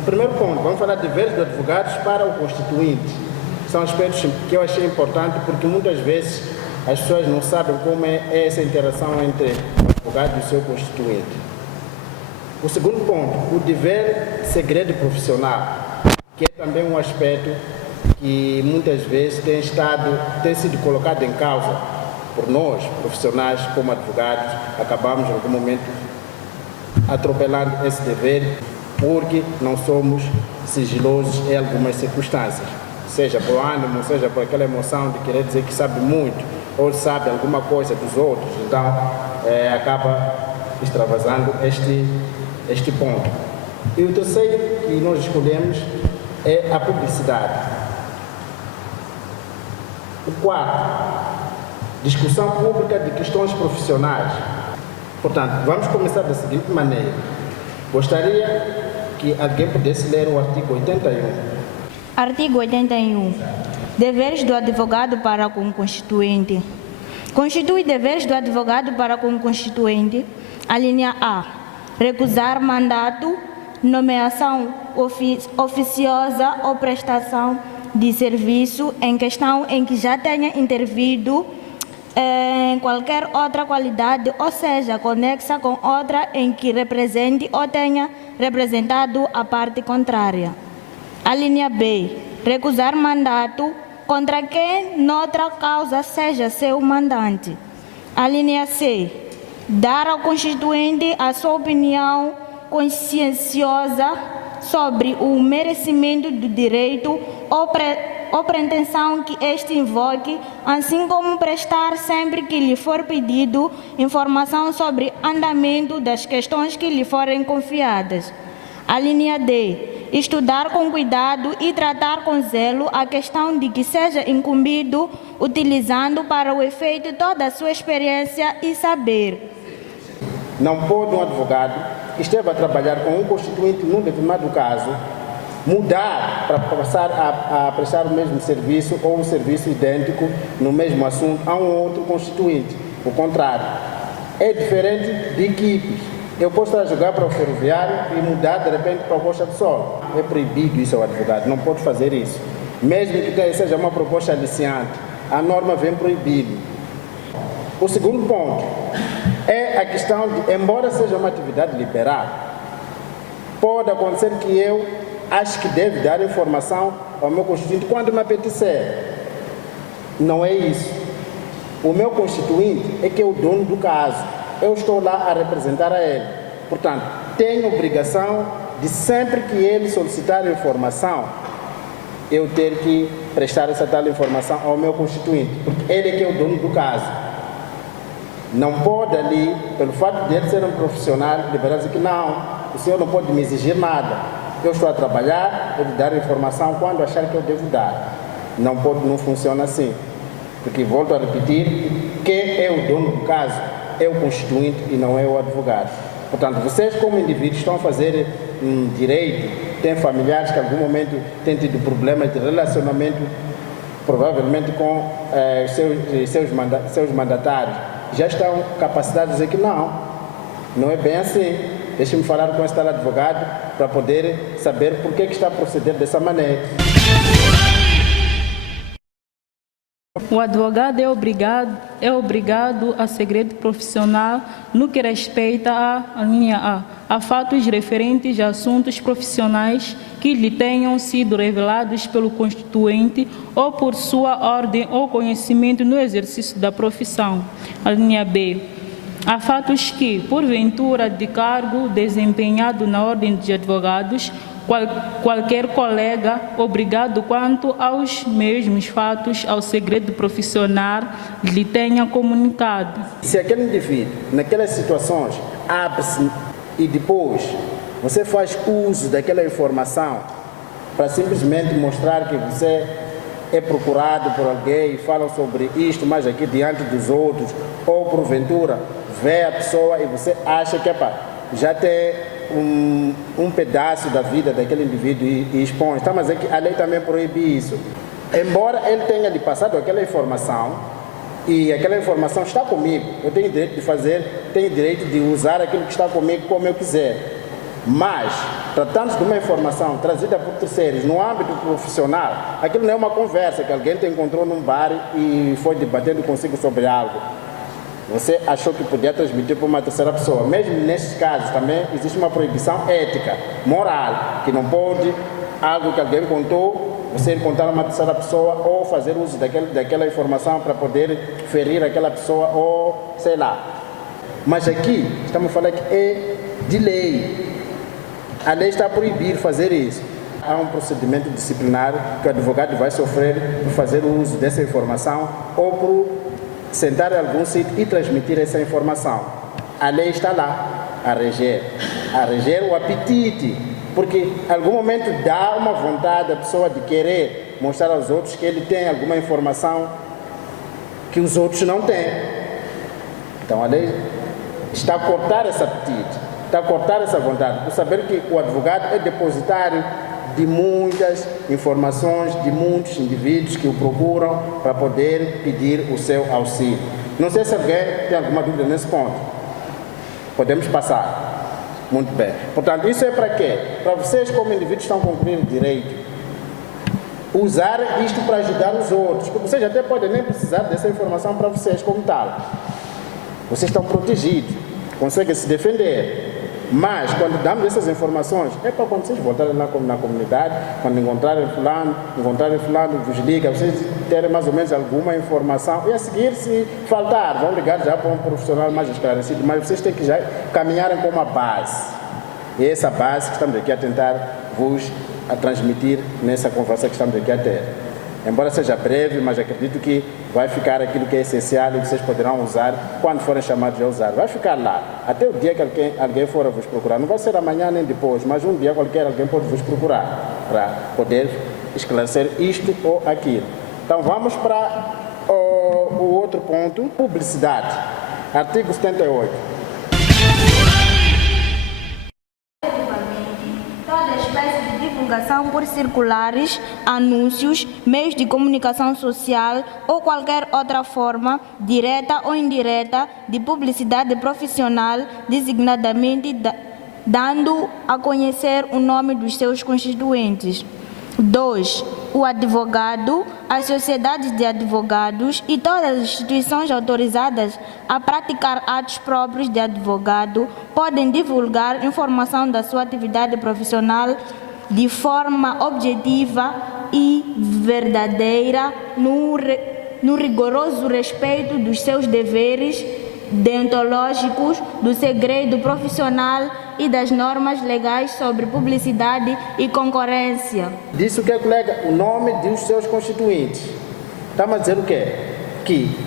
O primeiro ponto, vamos falar de deveres dos advogados para o constituinte. São aspectos que eu achei importante porque muitas vezes as pessoas não sabem como é essa interação entre o advogado e o seu constituinte. O segundo ponto, o dever segredo profissional, que é também um aspecto que muitas vezes tem sido colocado em causa por nós, profissionais como advogados, acabamos em algum momento atropelando esse dever porque não somos sigilosos em algumas circunstâncias, seja por ânimo, seja por aquela emoção de querer dizer que sabe muito ou sabe alguma coisa dos outros, então acaba extravasando este ponto. E o terceiro que nós escolhemos é a publicidade. O quarto, discussão pública de questões profissionais. Portanto, vamos começar da seguinte maneira. Gostaria que alguém pudesse ler o artigo 81. Artigo 81. Deveres do advogado para com o constituinte. Constitui deveres do advogado para com o constituinte. A linha A. Recusar mandato, nomeação oficiosa ou prestação de serviço em questão em que já tenha intervido em qualquer outra qualidade, ou seja, conexa com outra em que represente ou tenha representado a parte contrária. A linha B. Recusar mandato contra quem noutra causa seja seu mandante. A linha C. Dar ao constituinte a sua opinião conscienciosa sobre o merecimento do direito ou pretensão que este invoque, assim como prestar sempre que lhe for pedido informação sobre andamento das questões que lhe forem confiadas. A linha D. Estudar com cuidado e tratar com zelo a questão de que seja incumbido, utilizando para o efeito toda a sua experiência e saber. Não pode um advogado que esteve a trabalhar com um constituinte num determinado caso mudar para passar a prestar o mesmo serviço ou um serviço idêntico no mesmo assunto a um outro constituinte. O contrário. É diferente de equipes. Eu posso estar a jogar para o ferroviário e mudar de repente para o Costa do Sol. É proibido isso ao advogado, não pode fazer isso. Mesmo que seja uma proposta aliciante, a norma vem proibido. O segundo ponto é a questão de, embora seja uma atividade liberal, pode acontecer que eu acho que deve dar informação ao meu constituinte quando me apetecer. Não é isso. O meu constituinte é que é o dono do caso. Eu estou lá a representar a ele. Portanto, tenho obrigação de sempre que ele solicitar informação, eu ter que prestar essa tal informação ao meu constituinte, porque ele é que é o dono do caso. Não pode ali, pelo fato de ele ser um profissional liberal, dizer que não, o senhor não pode me exigir nada. Eu estou a trabalhar, eu vou dar informação quando achar que eu devo dar. Não pode, não funciona assim. Porque, volto a repetir, quem é o dono do caso é o constituinte e não é o advogado. Portanto, vocês como indivíduos estão a fazer direito, têm familiares que em algum momento têm tido problemas de relacionamento, provavelmente com seus mandatários. Já estão capacitados a dizer que não é bem assim. Deixe-me falar com esse tal advogado para poder saber por que está a proceder dessa maneira. O advogado é obrigado a segredo profissional no que respeita à linha a fatos referentes a assuntos profissionais que lhe tenham sido revelados pelo constituinte ou por sua ordem ou conhecimento no exercício da profissão. A linha B. Há fatos que, porventura de cargo desempenhado na ordem de advogados, qualquer colega obrigado quanto aos mesmos fatos ao segredo profissional lhe tenha comunicado. Se aquele indivíduo, naquelas situações, abre-se e depois você faz uso daquela informação para simplesmente mostrar que você é procurado por alguém e fala sobre isto, mas aqui diante dos outros, ou porventura vê a pessoa e você acha que já tem um pedaço da vida daquele indivíduo e expõe. Tá, mas a lei também proíbe isso. Embora ele tenha lhe passado aquela informação e aquela informação está comigo, eu tenho direito de fazer, tenho direito de usar aquilo que está comigo como eu quiser. Mas, tratando-se de uma informação trazida por terceiros no âmbito profissional, aquilo não é uma conversa que alguém te encontrou num bar e foi debatendo consigo sobre algo. Você achou que podia transmitir para uma terceira pessoa. Mesmo nestes casos também existe uma proibição ética, moral, que não pode, algo que alguém contou, você contar a uma terceira pessoa ou fazer uso daquela informação para poder ferir aquela pessoa ou sei lá. Mas aqui estamos falando que é de lei. A lei está a proibir fazer isso. Há um procedimento disciplinar que o advogado vai sofrer por fazer uso dessa informação ou por sentar em algum sítio e transmitir essa informação. A lei está lá a reger o apetite, porque em algum momento dá uma vontade à pessoa de querer mostrar aos outros que ele tem alguma informação que os outros não têm. Então a lei está a cortar esse apetite. Está a cortar essa vontade, por saber que o advogado é depositário de muitas informações, de muitos indivíduos que o procuram para poder pedir o seu auxílio. Não sei se alguém tem alguma dúvida nesse ponto. Podemos passar. Muito bem. Portanto, isso é para quê? Para vocês, como indivíduos, estão cumprindo direito. Usar isto para ajudar os outros. Porque vocês até podem nem precisar dessa informação para vocês como tal. Vocês estão protegidos, conseguem se defender. Mas, quando damos essas informações, é para quando vocês voltarem na comunidade, quando encontrarem fulano, vos liga, vocês terem mais ou menos alguma informação, e a seguir, se faltar, vão ligar já para um profissional mais esclarecido, mas vocês têm que já caminharem com uma base. E essa base que estamos aqui a tentar vos transmitir nessa conversa que estamos aqui a ter. Embora seja breve, mas acredito que vai ficar aquilo que é essencial e que vocês poderão usar quando forem chamados a usar. Vai ficar lá, até o dia que alguém for a vos procurar. Não vai ser amanhã nem depois, mas um dia qualquer alguém pode vos procurar para poder esclarecer isto ou aquilo. Então vamos para o outro ponto, publicidade. Artigo 78. Divulgação por circulares, anúncios, meios de comunicação social ou qualquer outra forma, direta ou indireta, de publicidade profissional, designadamente dando a conhecer o nome dos seus constituintes. 2. O advogado, as sociedades de advogados e todas as instituições autorizadas a praticar atos próprios de advogado podem divulgar informação da sua atividade profissional de forma objetiva e verdadeira, no rigoroso respeito dos seus deveres deontológicos, do segredo profissional e das normas legais sobre publicidade e concorrência. Disse o que, colega? O nome dos seus constituintes. Estamos a dizer o quê? Que,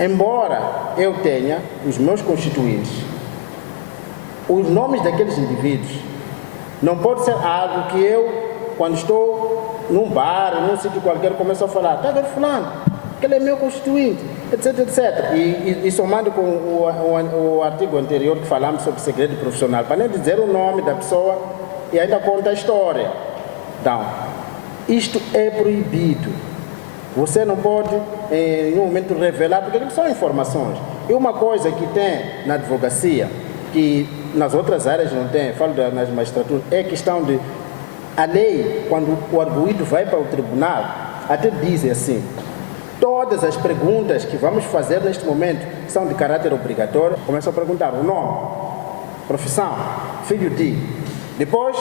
embora eu tenha os meus constituintes, os nomes daqueles indivíduos não pode ser algo que eu, quando estou num bar, num sítio qualquer, começo a falar, está a ver fulano, aquele é meu constituinte, etc, etc. E somando com o artigo anterior que falamos sobre segredo profissional, para nem dizer o nome da pessoa e ainda conta a história. Então, isto é proibido. Você não pode, em nenhum momento, revelar, porque são informações. E uma coisa que tem na advocacia, que nas outras áreas não tem, falo nas magistraturas, é questão de... A lei, quando o arguido vai para o tribunal, até diz assim, todas as perguntas que vamos fazer neste momento são de caráter obrigatório. Começa a perguntar o nome, profissão, filho de... Depois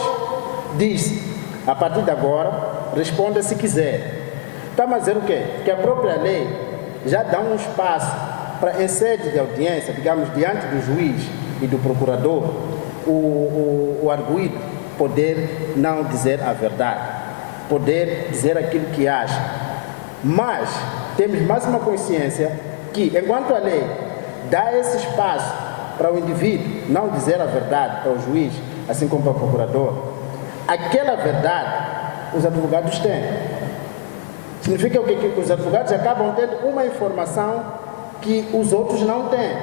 diz, a partir de agora, responda se quiser. Estamos a dizer o quê? Que a própria lei já dá um espaço para, em sede de audiência, digamos, diante do juiz e do procurador, o arguido poder não dizer a verdade, poder dizer aquilo que acha. Mas temos mais uma consciência que, enquanto a lei dá esse espaço para o indivíduo não dizer a verdade para o juiz, assim como para o procurador, aquela verdade os advogados têm. Significa o quê? Que os advogados acabam tendo uma informação que os outros não têm.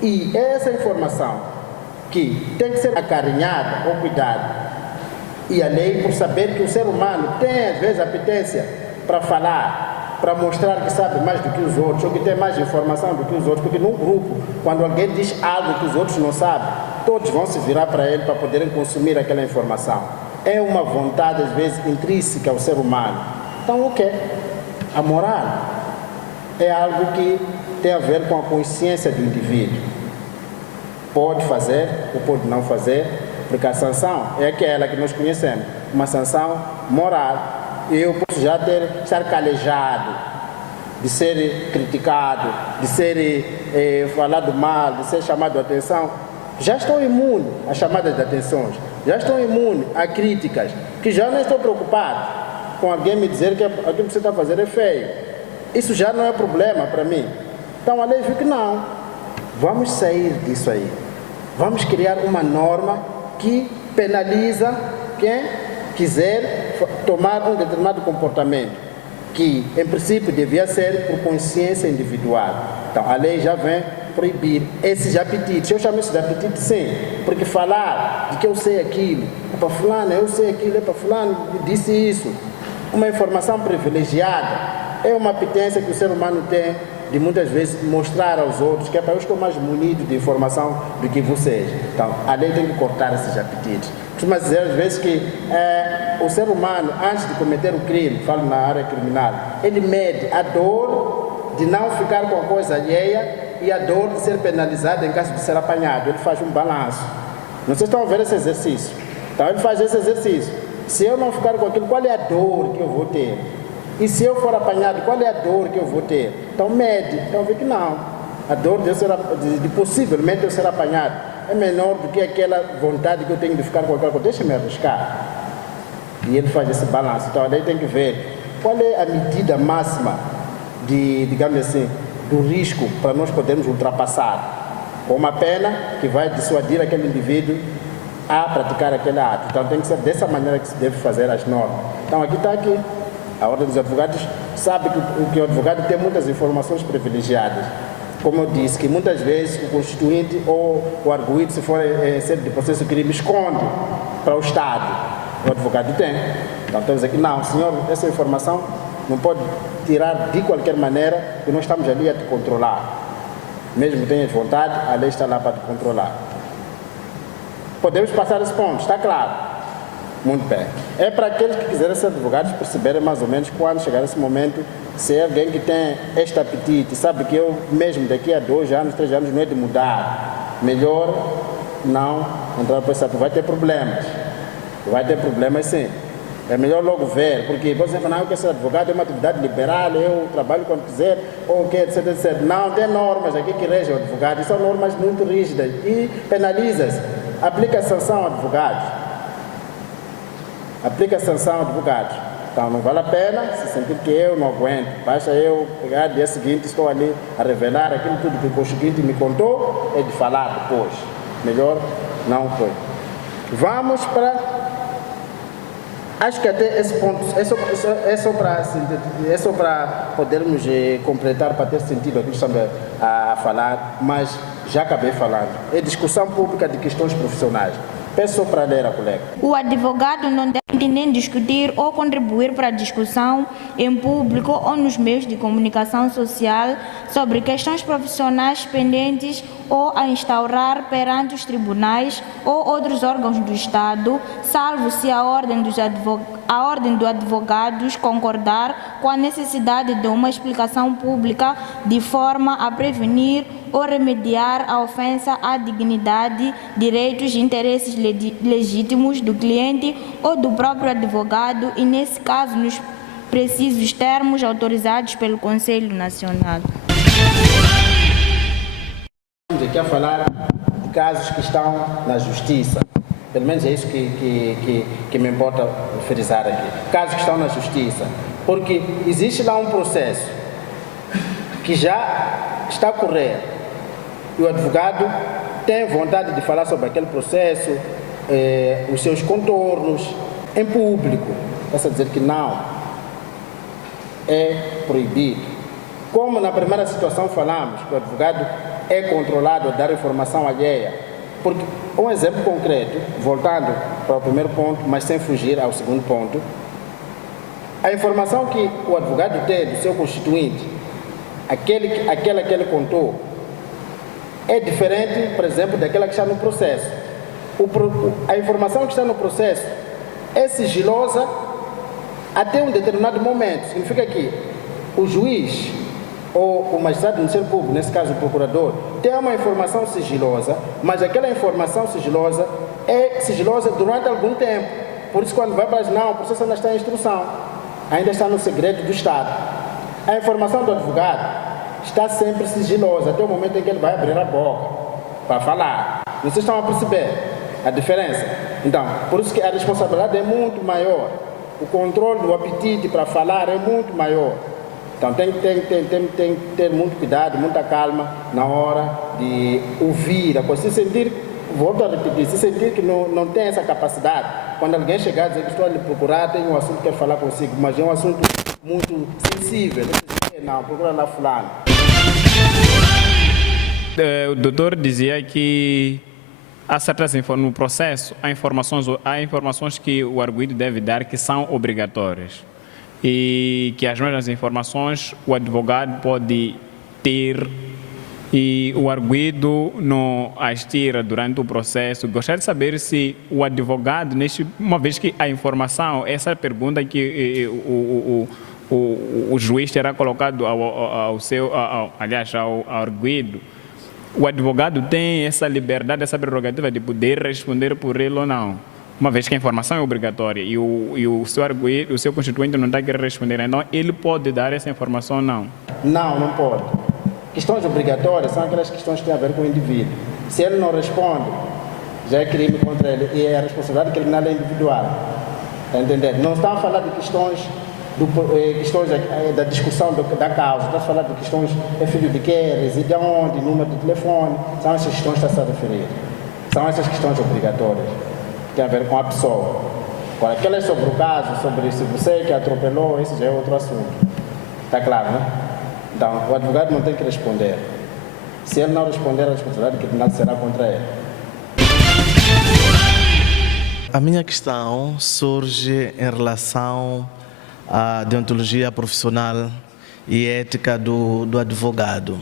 E essa informação que tem que ser acarinhada ou cuidada. E a lei, por saber que o ser humano tem às vezes apetência para falar, para mostrar que sabe mais do que os outros, ou que tem mais informação do que os outros, porque num grupo, quando alguém diz algo que os outros não sabem, todos vão se virar para ele para poderem consumir aquela informação. É uma vontade, às vezes, intrínseca ao ser humano. Então, o que? A moral é algo que tem a ver com a consciência do indivíduo. Pode fazer ou pode não fazer, porque a sanção é aquela que nós conhecemos, uma sanção moral. Eu posso já estar calejado de ser criticado, de ser falado mal, de ser chamado a atenção. Já estou imune a chamadas de atenções, já estou imune a críticas, que já não estou preocupado com alguém me dizer que aquilo que você está a fazer é feio. Isso já não é problema para mim. Então a lei viu que não. Vamos sair disso aí. Vamos criar uma norma que penaliza quem quiser tomar um determinado comportamento, que em princípio devia ser por consciência individual. Então a lei já vem proibir esses apetites. Eu chamo isso de apetite sim, porque falar de que eu sei aquilo, é para fulano, eu sei aquilo, é para fulano, disse isso. Uma informação privilegiada é uma apetência que o ser humano tem de muitas vezes mostrar aos outros que é para eu estou mais munido de informação do que vocês. Então, a lei tem que cortar esses apetites. Costuma dizer às vezes que o ser humano, antes de cometer o crime, falo na área criminal, ele mede a dor de não ficar com a coisa alheia e a dor de ser penalizado em caso de ser apanhado. Ele faz um balanço. Não sei se estão a ver esse exercício. Então, ele faz esse exercício. Se eu não ficar com aquilo, qual é a dor que eu vou ter? E se eu for apanhado, qual é a dor que eu vou ter? Então mede, então vê que não. A dor de possivelmente eu ser apanhado é menor do que aquela vontade que eu tenho de ficar com aquela coisa. Deixa-me arriscar. E ele faz esse balanço. Então a lei tem que ver qual é a medida máxima de, digamos assim, do risco para nós podermos ultrapassar. Com uma pena que vai dissuadir aquele indivíduo a praticar aquele ato. Então tem que ser dessa maneira que se deve fazer as normas. Então aqui está aqui. A Ordem dos Advogados sabe que o advogado tem muitas informações privilegiadas. Como eu disse, que muitas vezes o constituinte ou o arguido, se for sede de processo de crime, esconde para o Estado. O advogado tem. Então temos aqui, não, senhor, essa informação não pode tirar de qualquer maneira, porque nós estamos ali a te controlar. Mesmo que tenhas vontade, a lei está lá para te controlar. Podemos passar esse ponto, está claro? Muito bem. É para aqueles que quiserem ser advogados perceberem mais ou menos quando chegar esse momento, se é alguém que tem este apetite, sabe que eu mesmo daqui a 2 anos, 3 anos não é de mudar, melhor não entrar para esse ato. Vai ter problemas. Vai ter problemas sim. É melhor logo ver, porque você fala, não, eu quero ser advogado, é uma atividade liberal, eu trabalho quando quiser, ou que, etc, etc. Não, tem normas aqui que regem o advogado, são normas muito rígidas e penaliza-se. Aplica sanção a advogados. Aplica sanção a advogados. Então não vale a pena se sentir que eu não aguento. Basta eu pegar dia seguinte, estou ali a revelar aquilo tudo que o constituinte me contou, é de falar depois. Melhor não foi. Vamos para... Acho que até esse ponto é só para podermos completar, para ter sentido aquilo que estamos a falar, mas já acabei falando. É discussão pública de questões profissionais. Peço para ler a colega. O advogado não deve nem discutir ou contribuir para a discussão em público ou nos meios de comunicação social sobre questões profissionais pendentes ou a instaurar perante os tribunais ou outros órgãos do Estado, salvo se a Ordem do Advogados concordar com a necessidade de uma explicação pública de forma a prevenir ou remediar a ofensa à dignidade, direitos e interesses legítimos do cliente ou do próprio advogado e, nesse caso, nos precisos termos autorizados pelo Conselho Nacional. Estamos aqui a falar de casos que estão na Justiça. Pelo menos é isso que me importa frisar aqui. Casos que estão na Justiça. Porque existe lá um processo que já está a correr. E o advogado tem vontade de falar sobre aquele processo, os seus contornos, em público. Basta dizer que não, é proibido. Como na primeira situação falamos, que o advogado é controlado a dar informação alheia. Porque, um exemplo concreto, voltando para o primeiro ponto, mas sem fugir ao segundo ponto, a informação que o advogado tem do seu constituinte, aquela que ele contou, é diferente, por exemplo, daquela que está no processo. A informação que está no processo é sigilosa até um determinado momento. Significa que o juiz ou o magistrado do Ministério Público, nesse caso o procurador, tem uma informação sigilosa, mas aquela informação sigilosa é sigilosa durante algum tempo. Por isso, quando vai para não, o processo ainda está em instrução, ainda está no segredo do Estado. A informação do advogado está sempre sigilosa até o momento em que ele vai abrir a boca para falar. Vocês estão a perceber a diferença? Então, por isso que a responsabilidade é muito maior. O controle do apetite para falar é muito maior. Então, tem que ter muito cuidado, muita calma na hora de ouvir a coisa. Se sentir, volto a repetir, se sentir que não tem essa capacidade, quando alguém chegar a dizer que estou a lhe procurar, tem um assunto que quer falar consigo, mas é um assunto muito sensível. Não, procura lá fulano. O doutor dizia que há certas no processo, há informações que o arguido deve dar que são obrigatórias e que as mesmas informações o advogado pode ter e o arguido não as tira durante o processo. Gostaria de saber se o advogado, uma vez que a informação, essa pergunta que o juiz terá colocado ao arguido, o advogado tem essa liberdade, essa prerrogativa de poder responder por ele ou não, uma vez que a informação é obrigatória e o seu arguido, o seu constituinte não está a querer responder, então ele pode dar essa informação ou não? Não pode. Questões obrigatórias são aquelas questões que têm a ver com o indivíduo. Se ele não responde, já é crime contra ele e a responsabilidade criminal é individual. Está a entender? Não está a falar de questões da discussão da causa, está a falar de questões, é filho de quê, reside onde, número de telefone, são essas questões que está a se referir. São essas questões obrigatórias, que têm a ver com a pessoa. Agora, aquelas sobre o caso, sobre se você que atropelou, esse já é outro assunto. Está claro, né? Então, o advogado não tem que responder. Se ele não responder, a responsabilidade criminal será contra ele. A minha questão surge em relação à deontologia profissional e ética do advogado.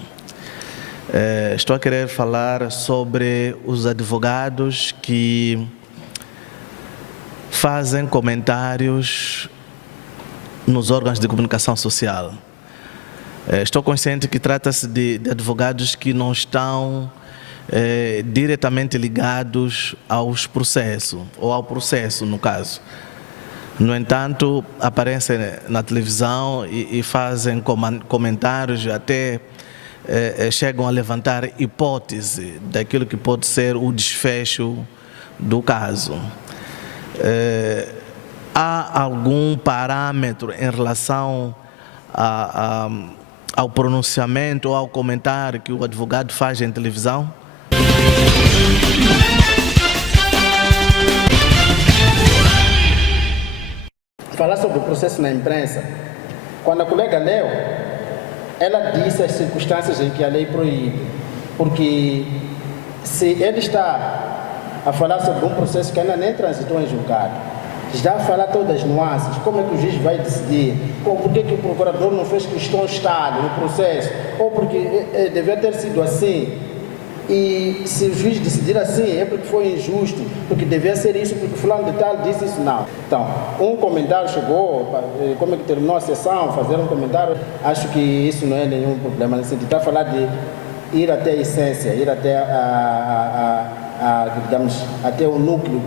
Estou a querer falar sobre os advogados que fazem comentários nos órgãos de comunicação social. Estou consciente que trata-se de advogados que não estão diretamente ligados aos processos, ou ao processo, no caso. No entanto, aparecem na televisão e fazem comentários, até chegam a levantar hipótese daquilo que pode ser o desfecho do caso. Há algum parâmetro em relação ao pronunciamento ou ao comentário que o advogado faz em televisão? Falar sobre o processo na imprensa, quando a colega leu, ela disse as circunstâncias em que a lei proíbe, porque se ele está a falar sobre um processo que ainda nem transitou em julgado, já a falar todas as nuances, como é que o juiz vai decidir, por que o procurador não fez questões tal no processo, ou porque devia ter sido assim, e se o juiz decidir assim é porque foi injusto, porque devia ser isso, porque fulano de tal disse isso, não. Então, um comentário chegou, como é que terminou a sessão, fazer um comentário, acho que isso não é nenhum problema, nesse sentido, está a falar de ir até a essência, ir até digamos, até o núcleo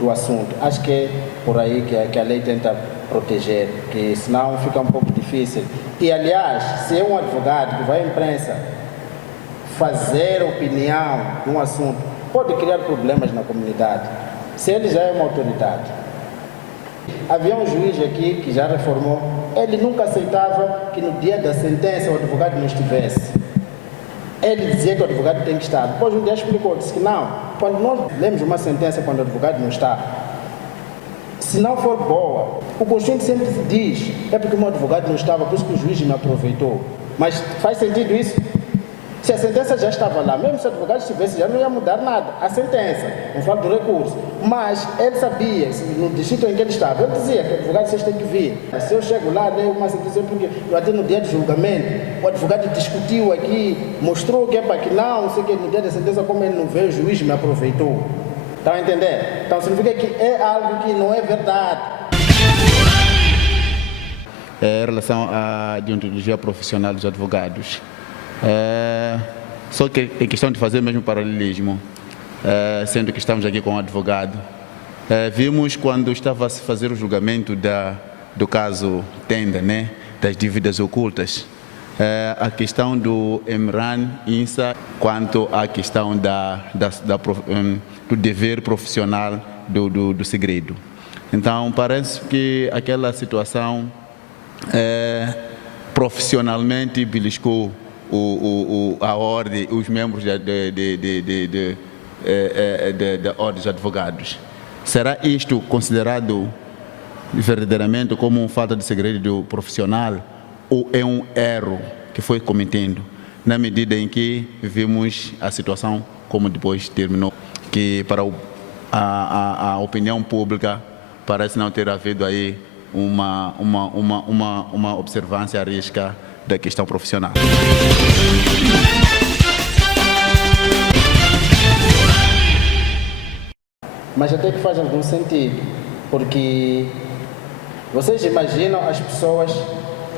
do assunto. Acho que é por aí que a lei tenta proteger, que senão fica um pouco difícil. E, aliás, se é um advogado que vai à imprensa fazer opinião de um assunto, pode criar problemas na comunidade, se ele já é uma autoridade. Havia um juiz aqui que já reformou, ele nunca aceitava que no dia da sentença o advogado não estivesse. Ele dizia que o advogado tem que estar. Depois um dia explicou, disse que não. Quando nós lemos uma sentença quando o advogado não está, se não for boa, o constituinte sempre diz, é porque o meu advogado não estava, por isso que o juiz me aproveitou. Mas faz sentido isso? Se a sentença já estava lá, mesmo se o advogado estivesse, já não ia mudar nada. A sentença, não falo do recurso. Mas ele sabia, no distrito em que ele estava, ele dizia que o advogado vocês têm que vir. Se eu chego lá, leio uma sentença, porque eu até no dia do julgamento, o advogado discutiu aqui, mostrou que é para que não sei o que, no dia da sentença, como ele não veio, o juiz me aproveitou. Estão a entender? Então significa que é algo que não é verdade. Em relação à deontologia profissional dos advogados, só que em questão de fazer mesmo paralelismo, sendo que estamos aqui com um advogado, vimos quando estava a se fazer o julgamento do caso Tenda, né, das dívidas ocultas, a questão do Emran Insa quanto à questão do dever profissional do segredo. Então parece que aquela situação profissionalmente beliscou a ordem, os membros da ordem dos advogados. Será isto considerado verdadeiramente como uma falta de segredo profissional ou é um erro que foi cometido, na medida em que vimos a situação como depois terminou, que para a opinião pública parece não ter havido aí uma observância à risca da questão profissional. Mas até que faz algum sentido, porque vocês imaginam as pessoas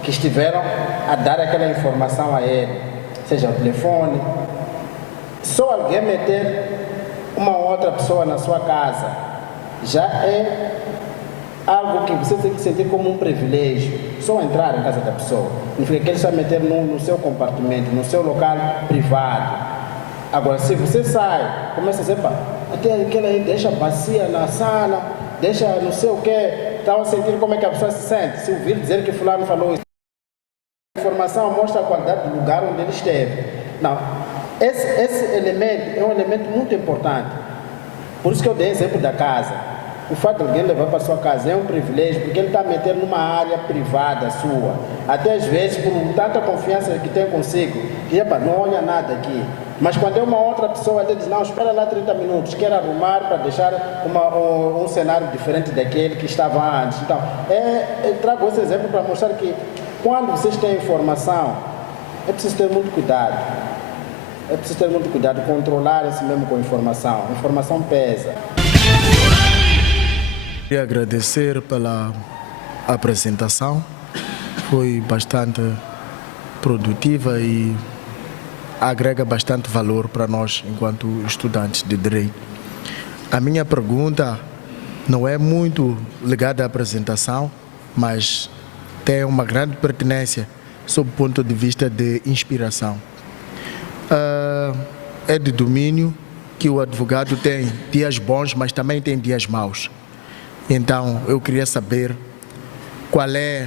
que estiveram a dar aquela informação a ele, seja o telefone, só alguém meter uma outra pessoa na sua casa, já é algo que você tem que sentir como um privilégio. Só entrar em casa da pessoa, significa que ele está meter no seu compartimento, no seu local privado. Agora, se você sai, começa a dizer, pá, até aquela aí deixa bacia na sala, deixa não sei o quê, estava a sentir como é que a pessoa se sente. Se ouvir dizer que fulano falou isso, a informação mostra a qualidade do lugar onde ele esteve. Não, esse elemento é um elemento muito importante. Por isso que eu dei exemplo da casa. O fato de alguém levar para a sua casa é um privilégio, porque ele está metendo numa área privada sua. Até às vezes, por tanta confiança que tem consigo, que não olha nada aqui. Mas quando é uma outra pessoa, ele diz, não, espera lá 30 minutos, quer arrumar para deixar um cenário diferente daquele que estava antes. Então, eu trago esse exemplo para mostrar que quando vocês têm informação, é preciso ter muito cuidado. É preciso ter muito cuidado, controlar-se mesmo com a informação. A informação pesa. Queria agradecer pela apresentação, foi bastante produtiva e agrega bastante valor para nós enquanto estudantes de Direito. A minha pergunta não é muito ligada à apresentação, mas tem uma grande pertinência sob o ponto de vista de inspiração. É de domínio que o advogado tem dias bons, mas também tem dias maus. Então, eu queria saber qual é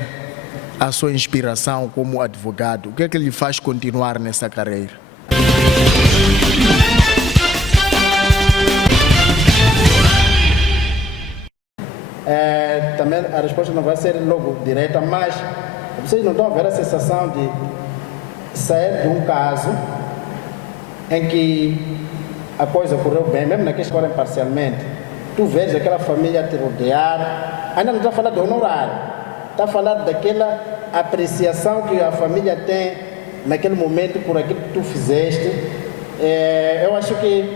a sua inspiração como advogado. O que é que lhe faz continuar nessa carreira? Também a resposta não vai ser logo direta, mas vocês não estão a ver a sensação de sair de um caso em que a coisa ocorreu bem, mesmo naqueles que escolhem parcialmente. Tu vês aquela família te rodear, ainda não está a falar do honorário, está a falar daquela apreciação que a família tem naquele momento por aquilo que tu fizeste. Eu acho que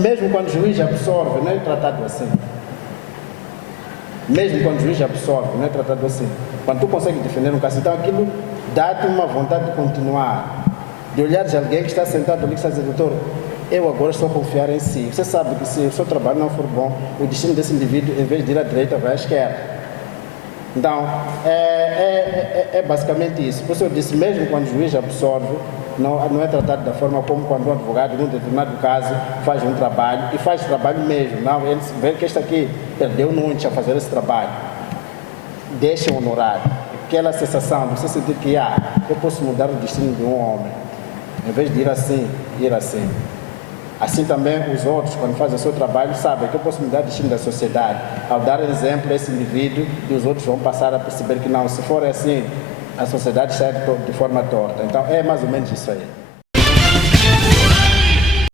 mesmo quando o juiz absorve, não é tratado assim. Mesmo quando o juiz absorve, não é tratado assim. Quando tu consegue defender um caso, então aquilo dá-te uma vontade de continuar, de olhares alguém que está sentado ali e está dizendo, doutor, eu agora estou a confiar em si. Você sabe que se o seu trabalho não for bom, o destino desse indivíduo, em vez de ir à direita, vai à esquerda. Então, é basicamente isso. Por isso eu disse, mesmo quando o juiz absorve, não é tratado da forma como quando um advogado, num determinado caso, faz um trabalho, e faz trabalho mesmo. Não, ele vê que este aqui perdeu noite a fazer esse trabalho. Deixa o honorário. Aquela sensação de você sentir que eu posso mudar o destino de um homem. Em vez de ir assim, ir assim. Assim também os outros, quando fazem o seu trabalho, sabem que eu posso mudar o destino da sociedade. Ao dar exemplo a esse indivíduo, e os outros vão passar a perceber que não, se for assim, a sociedade sai de forma torta. Então, é mais ou menos isso aí.